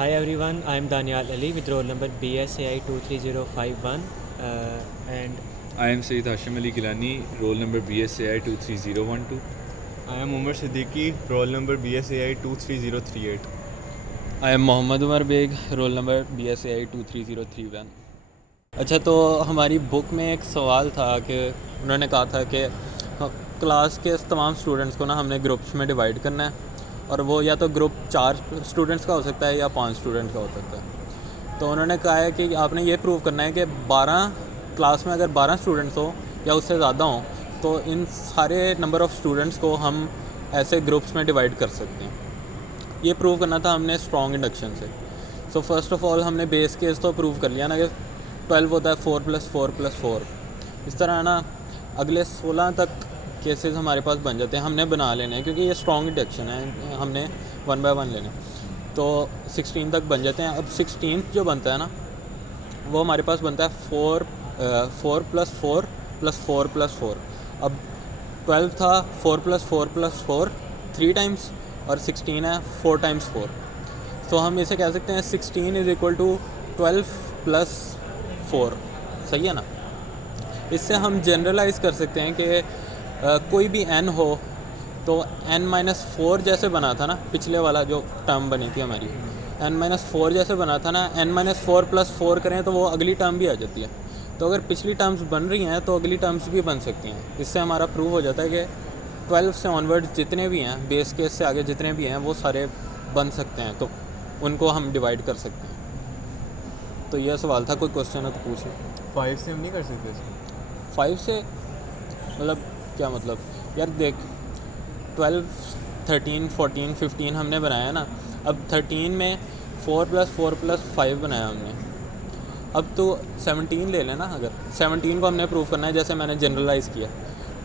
Hi everyone, I am Danial Ali with roll number BSAI 23051 and I am Sayyid Hashim Ali Gilani, roll number BSAI 23012. I am Umar Siddiqui, roll number BSAI 23038. I am Mohammad Umar Baig, roll number BSAI 23031। अच्छा, तो हमारी book में एक सवाल था कि उन्होंने कहा था कि क्लास के तमाम स्टूडेंट्स को ना हमने ग्रुप्स में डिवाइड करना है, और वो या तो ग्रुप 4 स्टूडेंट्स का हो सकता है या 5 स्टूडेंट्स का हो सकता है। तो उन्होंने कहा है कि आपने ये प्रूव करना है कि 12 क्लास में अगर 12 स्टूडेंट्स हो या उससे ज़्यादा हो तो इन सारे नंबर ऑफ़ स्टूडेंट्स को हम ऐसे ग्रुप्स में डिवाइड कर सकते हैं। ये प्रूव करना था हमने स्ट्रॉन्ग इंडक्शन से। सो फर्स्ट ऑफ़ ऑल हमने बेस केस तो प्रूव कर लिया ना कि 12 होता है 4 + 4 + 4। इस तरह ना अगले 16 तक केसेस हमारे पास बन जाते हैं, हमने बना लेने हैं क्योंकि ये स्ट्रॉन्ग इंडक्शन है, हमने 1 बाय 1 लेने। तो 16 तक बन जाते हैं। अब 16 जो बनता है ना वो हमारे पास बनता है 4 + 4 + 4 + 4। अब 12 था 4 + 4 + 4 3 टाइम्स, और 16 है 4 × 4। तो हम इसे कह सकते हैं 16 = 12 + 4। सही है ना। इससे हम जनरलाइज़ कर सकते हैं कि कोई भी n हो तो n-4 जैसे बना था ना, पिछले वाला जो टर्म बनी थी हमारी n-4 जैसे बना था ना, n-4 + 4 करें तो वो अगली टर्म भी आ जाती है। तो अगर पिछली टर्म्स बन रही हैं तो अगली टर्म्स भी बन सकती हैं। इससे हमारा प्रूव हो जाता है कि 12 से ऑनवर्ड्स जितने भी हैं, बेस केस से आगे जितने भी हैं वो सारे बन सकते हैं, तो उनको हम डिवाइड कर सकते हैं। तो यह सवाल था, कोई क्वेश्चन है तो पूछिए। 5 से हम नहीं कर सकते इसको? 5 से मतलब क्या मतलब यार, देख 12, 13, 14, 15 हमने बनाया ना। अब 13 में 4 + 4 + 5 बनाया हमने। अब तो 17 ले लेना। अगर 17 को हमने प्रूव करना है, जैसे मैंने जनरलाइज़ किया,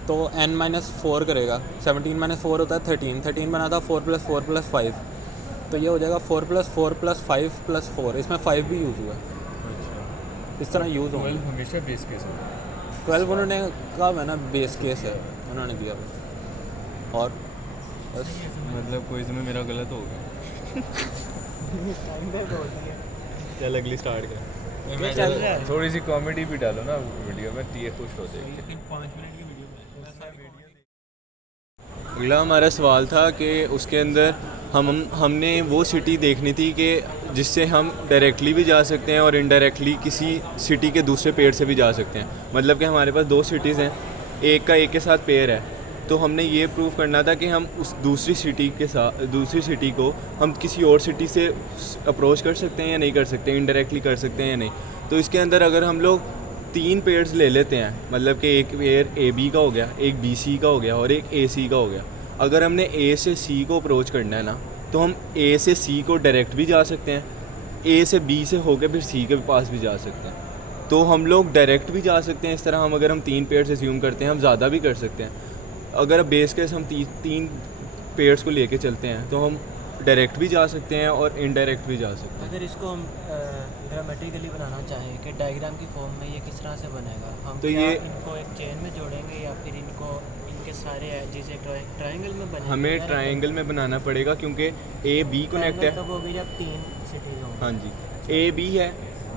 तो n-4 करेगा। 17 - 4 होता है 13। 13 बना था 4 + 4 + 5, तो ये हो जाएगा 4 + 4 + 5 + 4। इसमें 5 भी यूज़ हुआ है। इस तरह यूज़ होगा। 12 हमेशा बेस केस है। 12 उन्होंने कहा है ना बेस केस है, उन्होंने दिया हुआ। और बस मतलब क्विज में मेरा गलत हो गया। चल अगली स्टार्ट कर। चल रहा है। थोड़ी सी कॉमेडी भी डालो ना वीडियो में, ये खुश हो जाएगी। लेकिन 5 मिनट की वीडियो में अगला हमारा सवाल था कि उसके अंदर हमने वो सिटी देखनी थी कि जिससे हम डायरेक्टली भी जा सकते हैं और इनडायरेक्टली किसी सिटी के दूसरे पेड़ से भी जा सकते हैं। मतलब कि हमारे पास 2 सिटीज़ हैं, एक का एक के साथ पेयर है, तो हमने ये प्रूव करना था कि हम उस दूसरी सिटी को हम किसी और सिटी से अप्रोच कर सकते हैं या नहीं कर सकते, इनडायरेक्टली कर सकते हैं या नहीं। तो इसके अंदर अगर हम लोग 3 पेयर्स ले लेते हैं, मतलब कि एक पेयर AB का हो गया, एक BC का हो गया और एक AC का हो गया। अगर हमने A से C को अप्रोच करना है ना, तो हम A से C को डायरेक्ट भी जा सकते हैं, A से B से होकर फिर C के पास भी जा सकते हैं। तो हम लोग डायरेक्ट भी जा सकते हैं। इस तरह हम अगर हम 3 पेयर्स एज्यूम करते हैं, हम ज़्यादा भी कर सकते हैं। अगर बेस केस हम 3 पेयर्स को लेके चलते हैं तो हम डायरेक्ट भी जा सकते हैं और इनडायरेक्ट भी जा सकते हैं। अगर इसको हम ग्रामेटिकली बनाना चाहें कि डायग्राम की फॉर्म में ये किस तरह से बनेगा, हम तो क्या ये इनको एक चेन में जोड़ेंगे या फिर इनको इनके सारे एजेस एक ट्रायंगल में बनेंगे? हमें ट्रायंगल में बनाना पड़ेगा क्योंकि AB कनेक्ट है। तब होगी जब 3 सिटीज होंगी। हाँ जी, AB है,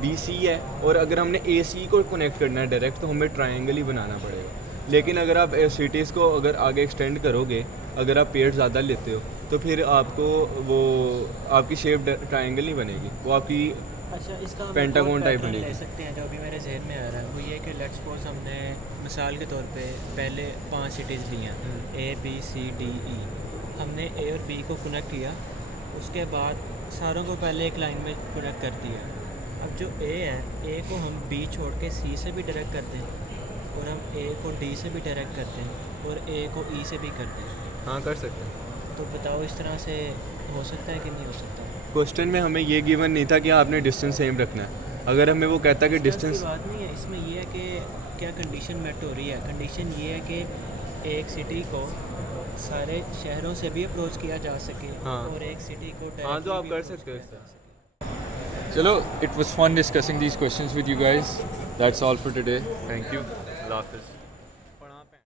BC है, और अगर हमने AC को कनेक्ट करना है डायरेक्ट तो हमें ट्रायंगल ही बनाना पड़ेगा। लेकिन अगर आप सिटीज़ को अगर आगे एक्सटेंड करोगे, अगर आप पेड़ ज़्यादा लेते हो तो फिर आपको वो आपकी शेप ट्रायंगल नहीं बनेगी, वो आपकी अच्छा, इसका हम पेंटागन एक और टाइप पैटर्न ले बनेगी। सकते हैं जो अभी मेरे जहन में आ रहा है। वो ये कि लेट्स सपोज हमने मिसाल के तौर पे पहले 5 सिटीज़ ली हैं, A B C D E। हमने A और B को कनेक्ट किया, उसके बाद सारों को पहले एक लाइन में कनेक्ट कर दिया। अब जो A है, A को हम B छोड़ के C से भी डायरेक्ट करते हैं, और हम A को D से भी डायरेक्ट करते हैं, और A को E से भी करते हैं। हाँ, कर सकते हैं। तो बताओ इस तरह से हो सकता है कि नहीं हो सकता? क्वेश्चन में हमें ये गिवन नहीं था कि आपने डिस्टेंस सेम रखना है। अगर हमें वो कहता कि डिस्टेंस डिस्टेंस की बात नहीं है, इसमें ये है कि क्या कंडीशन मेट हो रही है। कंडीशन ये है कि एक सिटी को सारे शहरों से भी अप्रोच किया जा सके, हाँ। और एक सिटी को हाँ, तो आप directly भी कर approach सकते हो किया इस जा तरह। सके। चलो, it was fun discussing these questions with you guys. That's all for today. Thank you. अल्लाह हाफ़िज़।